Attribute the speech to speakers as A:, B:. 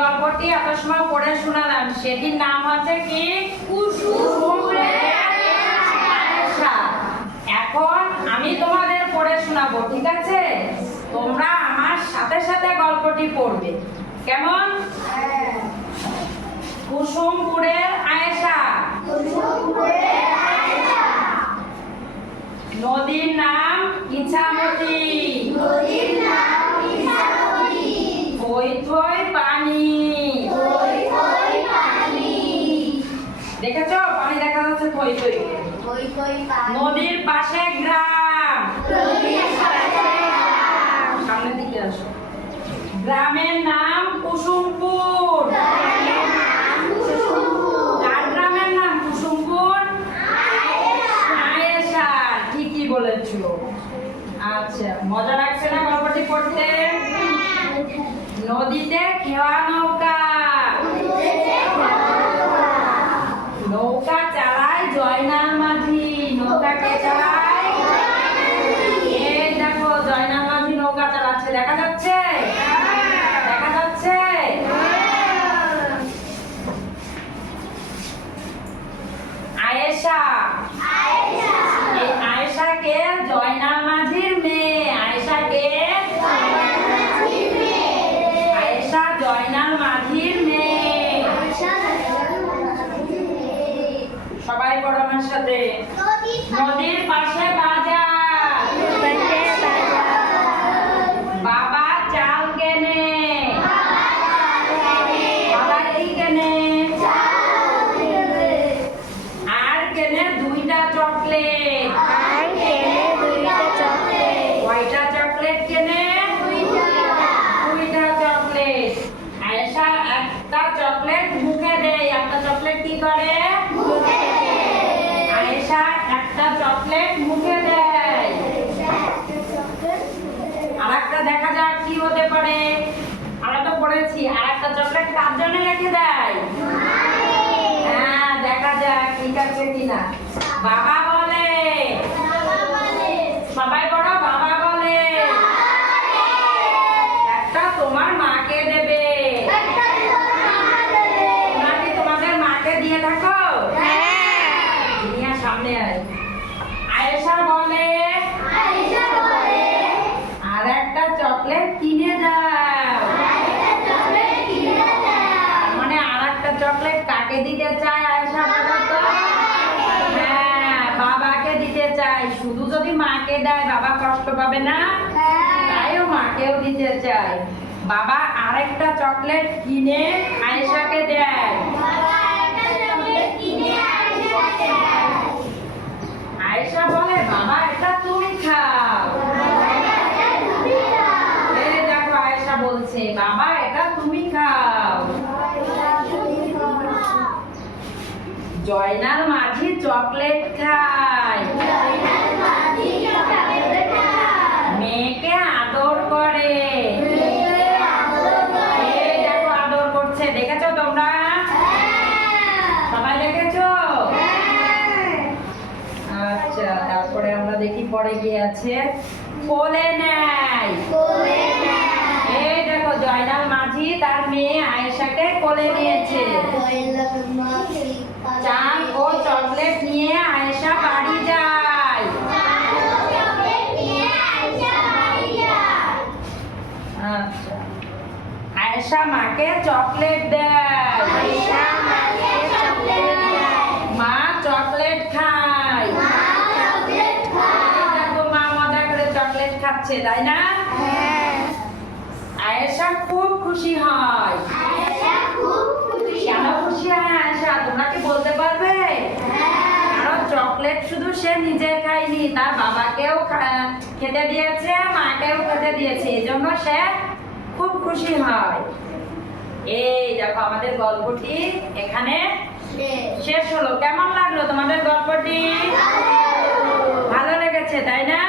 A: গল্পটি এত সময় পড়ে শোনালাম। সেটির নাম হচ্ছে কি? এখন আমি তোমাদের পড়ে শোনাবো ঠিক আছে? তোমরা আমার সাথে সাথে গল্পটি পড়বে। কেমন? কুসুমপুরের আয়েশা। নদীর নাম ইছামতি থই থই পানি দেখেছ পানি দেখা যাচ্ছে থই থই। নদীর পাশে গ্রাম। সামনের দিকে আসো। গ্রামের নাম কুসুমপুর। কার গ্রামের নাম কুসুমপুর? আয়েশা। ঠিকই বলেছ। আচ্ছা মজা লাগছে না গল্পটি পড়তে? নদীতে খেওয়া নৌকা নৌকা চালায় জয়নাল মাঝি নৌকা কে চালায় এই দেখো জয়নাল মাঝি নৌকা চালাচ্ছে দেখা যাচ্ছে দেখা যাচ্ছে আয়েশা। এই আয়েশাকে জয়নাল মাঝির মেয়ে। আয়েশাকে আয়েশা জয়নাল মাঝির মেয়ে। সবাই পড়ো আমার সাথে। নদীর পাশে বাজার বাবা চাল কেনে বাবা কি কেনে আর কেনে দুইটা চকলেট কয়টা চকলেট কেনে দুইটা চকলেট আয়েশা একটা চকলেট মুখে দেয় একটা চকলেট কি করে আয়েশা একটা চকলেট মুখে দেয় আর একটা দেখা যাক কি হতে পারে। আমরা তো পড়েছি আর একটা চকলেট কার জন্য রেখে দেয়? হ্যাঁ দেখা যাক ঠিক আছে কিনা। বাবা বলে সবাই বড় বাবা বলে একটা তোমার মাকে দেবে তোমরা কি তোমাদের মাকে দিয়ে থাকো দুনিয়া সামনে আয় আয়েশা বলে আর একটা চকলেট কিনে দাও মানে আর একটা চকলেট কাকে দিতে চায়, আয়েশা হ্যাঁ বাবাকে দিতে চাই শুধু যদি মাকে দেয়, বাবা কষ্ট পাবে না? তাইও মাকেও দিতে চাই বাবা আরেকটা চকলেট কিনে আয়েশাকে দেয়। আয়েশা বলে, বাবা, এটা তুমি খাও। এই দেখো, আয়েশা বলছে, বাবা, এটা তুমি খাও। জয়নাল মাঝি চকলেট খায়। মেয়েকে আদর করে। দেখো, আদর করছে। তোমরা? দেখেছ? আচ্ছা তারপরে আমরা দেখি পরে কি আছে। কোলে নেয়। এই দেখো, জয়নাল মাঝি তার মেয়ে আয়েশাকে কোলে নিয়েছে চান ও চকলেট নিয়ে আয়েশা বাড়ি যায় আচ্ছা আয়েশা মাকে চকলেট দেয়। মা চকলেট খায়। দেখো মা মজা করে চকলেট খাচ্ছে তাই না? আয়েশা খুব খুশি হয়। কেন খুশি হয় আয়েশা? তোমরা কি বলতে পারবে? কারণ চকলেট শুধু সে নিজে খায়নি তার বাবাকেও খেতে দিয়েছে মাকেও খেতে দিয়েছে এই জন্য সে খুব খুশি হয়। এই দেখো আমাদের গল্পটি এখানে শেষ। হলো। কেমন লাগল তোমাদের গল্পটি? ভালো। লেগেছে তাই না?